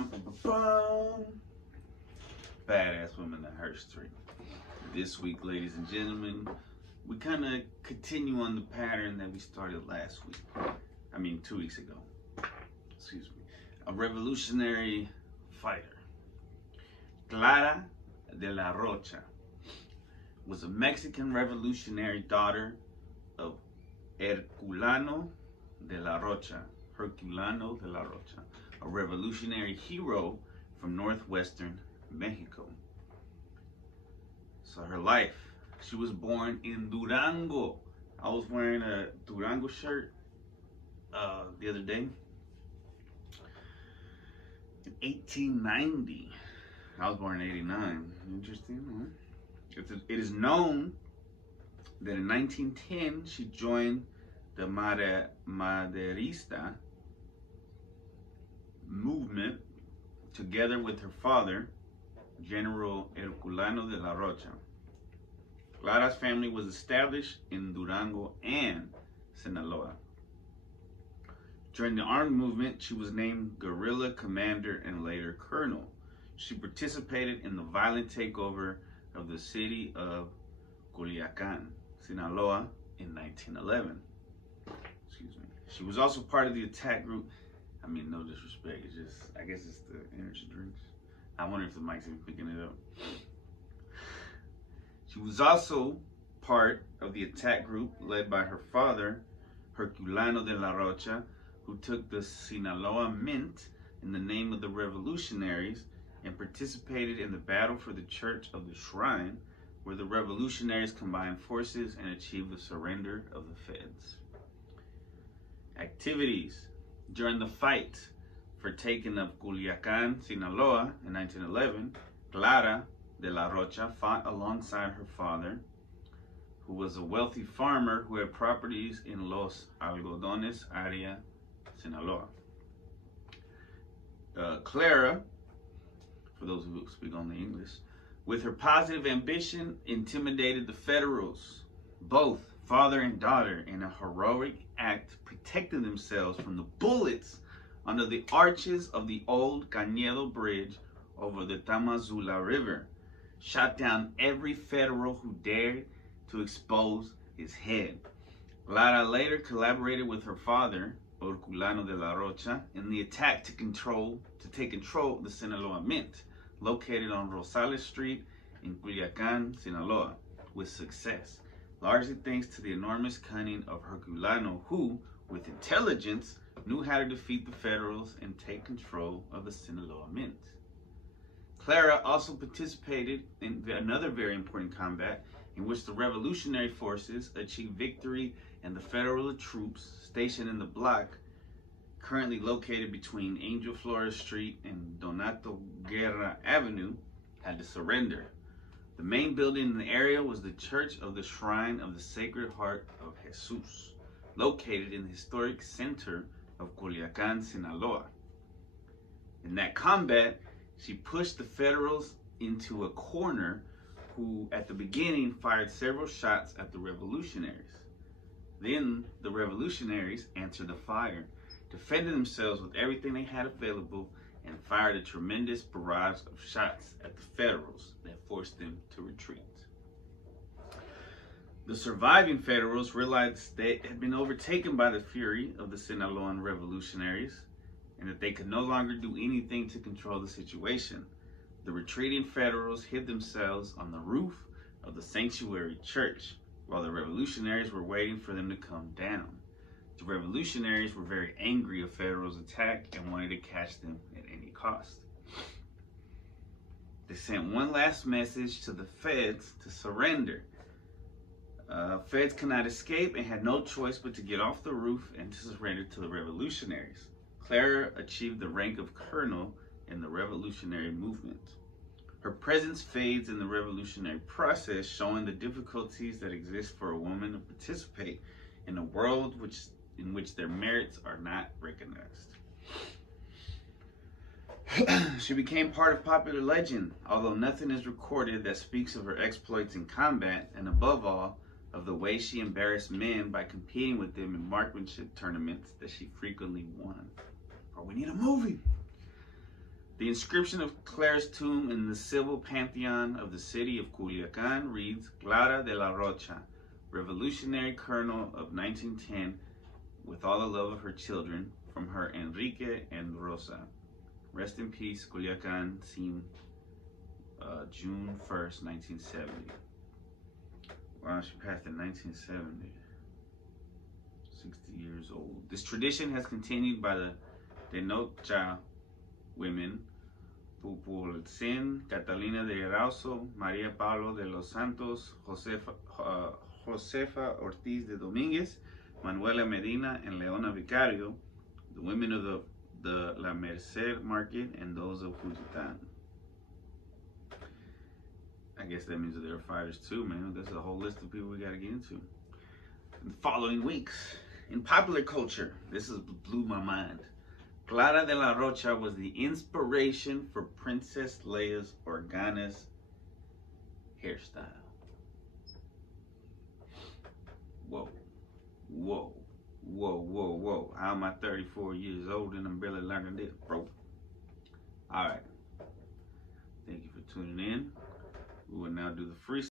Bum. Badass women in Herstory. This week, ladies and gentlemen, we kind of continue on the pattern that we started last week. 2 weeks ago. Excuse me. A revolutionary fighter. Clara de la Rocha was a Mexican revolutionary daughter of Herculano de la Rocha, a revolutionary hero from northwestern Mexico. So her life, she was born in Durango. I was wearing a Durango shirt the other day. In 1890. I was born in 89. Interesting, huh? It is known that in 1910 she joined the Maderista movement together with her father, General Herculano de la Rocha. Clara's family was established in Durango and Sinaloa. During the armed movement, she was named guerrilla commander and later colonel. She participated in the violent takeover of the city of Culiacan, Sinaloa in 1911. Excuse me. She was also part of the attack group. No disrespect, it's just, I guess it's the energy drinks. I wonder if the mic's even picking it up. She was also part of the attack group led by her father, Herculano de la Rocha, who took the Sinaloa Mint in the name of the revolutionaries and participated in the battle for the Church of the Shrine, where the revolutionaries combined forces and achieved the surrender of the feds. Activities. During the fight for taking of Culiacan, Sinaloa in 1911, Clara de la Rocha fought alongside her father, who was a wealthy farmer who had properties in Los Algodones area, Sinaloa. Clara, for those who speak only English, with her positive ambition, intimidated the Federals. Both father and daughter, in a heroic act, protected themselves from the bullets under the arches of the old Cañedo Bridge over the Tamazula River, shot down every Federal who dared to expose his head. Clara later collaborated with her father, Herculano de la Rocha, in the attack to take control of the Sinaloa Mint, located on Rosales Street in Culiacan, Sinaloa, with success, largely thanks to the enormous cunning of Herculano, who, with intelligence, knew how to defeat the Federals and take control of the Sinaloa Mint. Clara also participated in another very important combat in which the revolutionary forces achieved victory and the Federal troops stationed in the block currently located between Angel Flores Street and Donato Guerra Avenue had to surrender. The main building in the area was the Church of the Shrine of the Sacred Heart of Jesus, located in the historic center of Culiacan, Sinaloa. In that combat, she pushed the Federals into a corner who, at the beginning, fired several shots at the revolutionaries. Then the revolutionaries answered the fire, defended themselves with everything they had available, and fired a tremendous barrage of shots at the Federals that forced them to retreat. The surviving Federals realized they had been overtaken by the fury of the Sinaloan revolutionaries and that they could no longer do anything to control the situation. The retreating Federals hid themselves on the roof of the sanctuary church while the revolutionaries were waiting for them to come down. The revolutionaries were very angry of Federals' attack and wanted to catch them at any cost. They sent one last message to the feds to surrender. Feds could not escape and had no choice but to get off the roof and to surrender to the revolutionaries. Clara achieved the rank of colonel in the revolutionary movement. Her presence fades in the revolutionary process, showing the difficulties that exist for a woman to participate in a world in which their merits are not recognized. She became part of popular legend, although nothing is recorded that speaks of her exploits in combat, and above all, of the way she embarrassed men by competing with them in marksmanship tournaments that she frequently won. Oh, we need a movie! The inscription of Clara's tomb in the civil pantheon of the city of Culiacan reads, Clara de la Rocha, revolutionary colonel of 1910, with all the love of her children, from her Enrique and Rosa. Rest in peace, Culiacan, seen June 1st, 1970. Wow, she passed in 1970. 60 years old. This tradition has continued by the Denocha women, Pupulcin, Catalina de Erauso, Maria Pablo de los Santos, Josefa Ortiz de Dominguez, Manuela Medina, and Leona Vicario, the women of the La Merced market, and those of Juchitán. I guess that means that they're fighters too, man. That's a whole list of people we gotta get into. In the following weeks, in popular culture, blew my mind. Clara de la Rocha was the inspiration for Princess Leia's Organa's hairstyle. Whoa, whoa, whoa, whoa, whoa. How am I 34 years old and I'm barely learning this, bro? All right. Thank you for tuning in. We will now do the freestyle.